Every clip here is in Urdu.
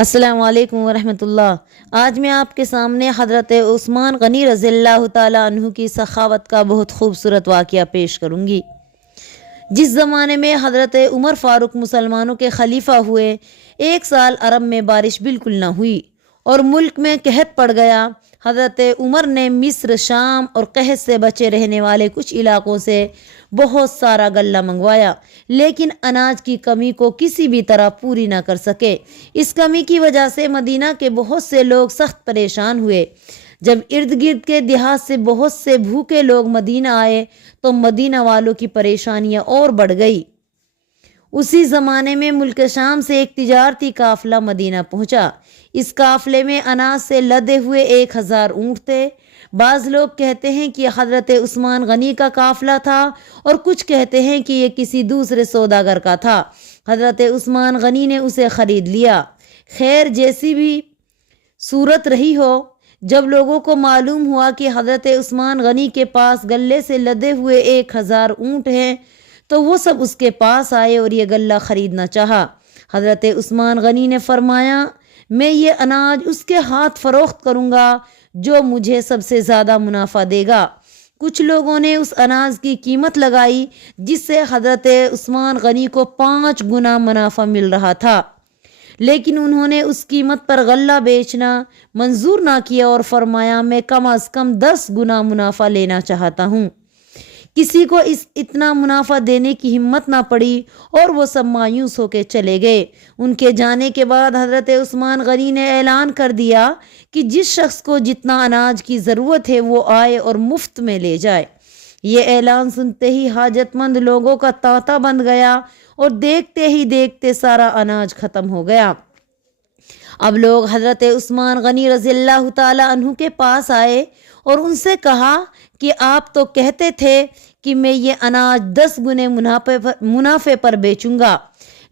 السلام علیکم ورحمۃ اللہ۔ آج میں آپ کے سامنے حضرت عثمان غنی رضی اللہ تعالیٰ عنہ کی سخاوت کا بہت خوبصورت واقعہ پیش کروں گی۔ جس زمانے میں حضرت عمر فاروق مسلمانوں کے خلیفہ ہوئے، 1 سال عرب میں بارش بالکل نہ ہوئی اور ملک میں قحط پڑ گیا۔ حضرت عمر نے مصر، شام اور قحط سے بچے رہنے والے کچھ علاقوں سے بہت سارا غلہ منگوایا، لیکن اناج کی کمی کو کسی بھی طرح پوری نہ کر سکے۔ اس کمی کی وجہ سے مدینہ کے بہت سے لوگ سخت پریشان ہوئے۔ جب ارد گرد کے دیہات سے بہت سے بھوکے لوگ مدینہ آئے تو مدینہ والوں کی پریشانیاں اور بڑھ گئی۔ اسی زمانے میں ملک شام سے ایک تجارتی قافلہ مدینہ پہنچا۔ اس قافلے میں اناج سے لدے ہوئے 1000 اونٹ تھے۔ بعض لوگ کہتے ہیں کہ حضرت عثمان غنی کا قافلہ تھا اور کچھ کہتے ہیں کہ یہ کسی دوسرے سوداگر کا تھا۔ حضرت عثمان غنی نے اسے خرید لیا۔ خیر جیسی بھی صورت رہی ہو، جب لوگوں کو معلوم ہوا کہ حضرت عثمان غنی کے پاس غلے سے لدے ہوئے 1000 اونٹ ہیں تو وہ سب اس کے پاس آئے اور یہ غلہ خریدنا چاہا۔ حضرت عثمان غنی نے فرمایا، میں یہ اناج اس کے ہاتھ فروخت کروں گا جو مجھے سب سے زیادہ منافع دے گا۔ کچھ لوگوں نے اس اناج کی قیمت لگائی جس سے حضرت عثمان غنی کو 5 گنا منافع مل رہا تھا، لیکن انہوں نے اس قیمت پر غلہ بیچنا منظور نہ کیا اور فرمایا، میں کم از کم 10 گنا منافع لینا چاہتا ہوں۔ کسی کو اتنا منافع دینے کی ہمت نہ پڑی اور وہ سب مایوس ہو کے چلے گئے۔ ان کے جانے کے بعد حضرت عثمان غنی نے اعلان کر دیا کہ جس شخص کو جتنا اناج کی ضرورت ہے وہ آئے اور مفت میں لے جائے۔ یہ اعلان سنتے ہی حاجت مند لوگوں کا تانتا بند گیا اور دیکھتے ہی دیکھتے سارا اناج ختم ہو گیا۔ اب لوگ حضرت عثمان غنی رضی اللہ تعالیٰ عنہ کے پاس آئے اور ان سے کہا کہ آپ تو کہتے تھے کہ میں یہ اناج 10 گنے منافع پر بیچوں گا،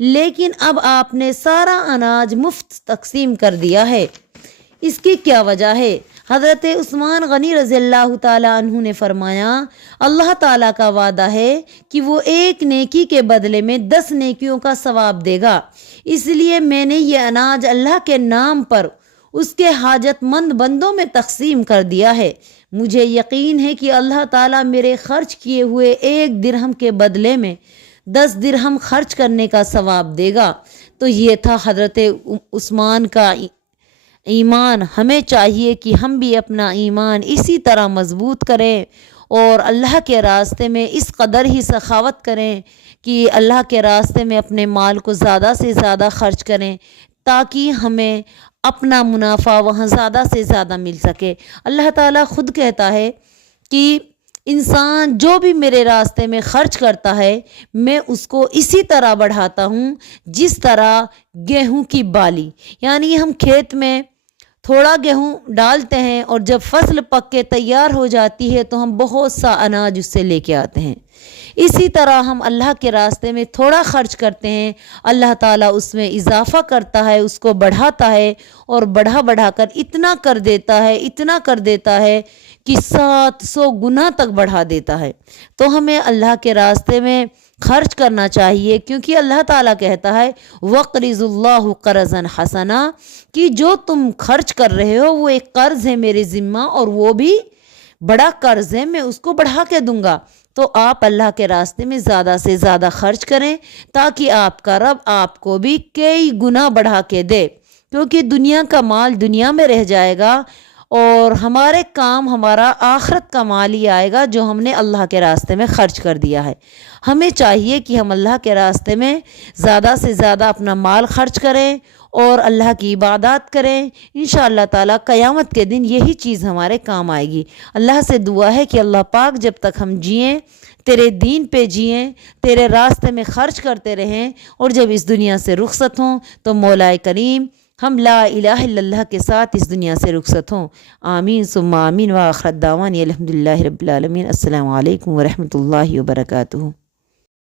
لیکن اب آپ نے سارا اناج مفت تقسیم کر دیا ہے، اس کی کیا وجہ ہے؟ حضرت عثمان غنی رضی اللہ تعالیٰ عنہ نے فرمایا، اللہ تعالیٰ کا وعدہ ہے کہ وہ 1 نیکی کے بدلے میں 10 نیکیوں کا ثواب دے گا، اس لیے میں نے یہ اناج اللہ کے نام پر اس کے حاجت مند بندوں میں تقسیم کر دیا ہے۔ مجھے یقین ہے کہ اللہ تعالیٰ میرے خرچ کیے ہوئے 1 درہم کے بدلے میں 10 درہم خرچ کرنے کا ثواب دے گا۔ تو یہ تھا حضرت عثمان کا ایمان۔ ہمیں چاہیے کہ ہم بھی اپنا ایمان اسی طرح مضبوط کریں اور اللہ کے راستے میں اس قدر ہی سخاوت کریں کہ اللہ کے راستے میں اپنے مال کو زیادہ سے زیادہ خرچ کریں تاکہ ہمیں اپنا منافع وہاں زیادہ سے زیادہ مل سکے۔ اللہ تعالیٰ خود کہتا ہے کہ انسان جو بھی میرے راستے میں خرچ کرتا ہے میں اس کو اسی طرح بڑھاتا ہوں جس طرح گیہوں کی بالی، یعنی ہم کھیت میں تھوڑا گیہوں ڈالتے ہیں اور جب فصل پک کے تیار ہو جاتی ہے تو ہم بہت سا اناج اس سے لے کے آتے ہیں۔ اسی طرح ہم اللہ کے راستے میں تھوڑا خرچ کرتے ہیں، اللہ تعالیٰ اس میں اضافہ کرتا ہے، اس کو بڑھاتا ہے اور بڑھا کر اتنا کر دیتا ہے کہ 700 گنا تک بڑھا دیتا ہے۔ تو ہمیں اللہ کے راستے میں خرچ کرنا چاہیے، کیونکہ اللہ تعالیٰ کہتا ہے وَقْرِضُ اللَّهُ قَرْضًا حَسَنًا، کہ جو تم خرچ کر رہے ہو وہ ایک قرض ہے میرے ذمہ اور وہ بھی بڑا قرض ہے، میں اس کو بڑھا کے دوں گا۔ تو آپ اللہ کے راستے میں زیادہ سے زیادہ خرچ کریں تاکہ آپ کا رب آپ کو بھی کئی گنا بڑھا کے دے، کیونکہ دنیا کا مال دنیا میں رہ جائے گا اور ہمارے کام ہمارا آخرت کا مال ہی آئے گا جو ہم نے اللہ کے راستے میں خرچ کر دیا ہے۔ ہمیں چاہیے کہ ہم اللہ کے راستے میں زیادہ سے زیادہ اپنا مال خرچ کریں اور اللہ کی عبادات کریں۔ انشاءاللہ تعالیٰ قیامت کے دن یہی چیز ہمارے کام آئے گی۔ اللہ سے دعا ہے کہ اللہ پاک جب تک ہم جئیں تیرے دین پہ جئیں، تیرے راستے میں خرچ کرتے رہیں، اور جب اس دنیا سے رخصت ہوں تو مولا کریم ہم لا الہ الا اللہ کے ساتھ اس دنیا سے رخصت ہوں۔ آمین ثم آمین، وآخر دعوانا الحمدللہ رب العالمین۔ السلام علیکم ورحمۃ اللہ وبرکاتہ۔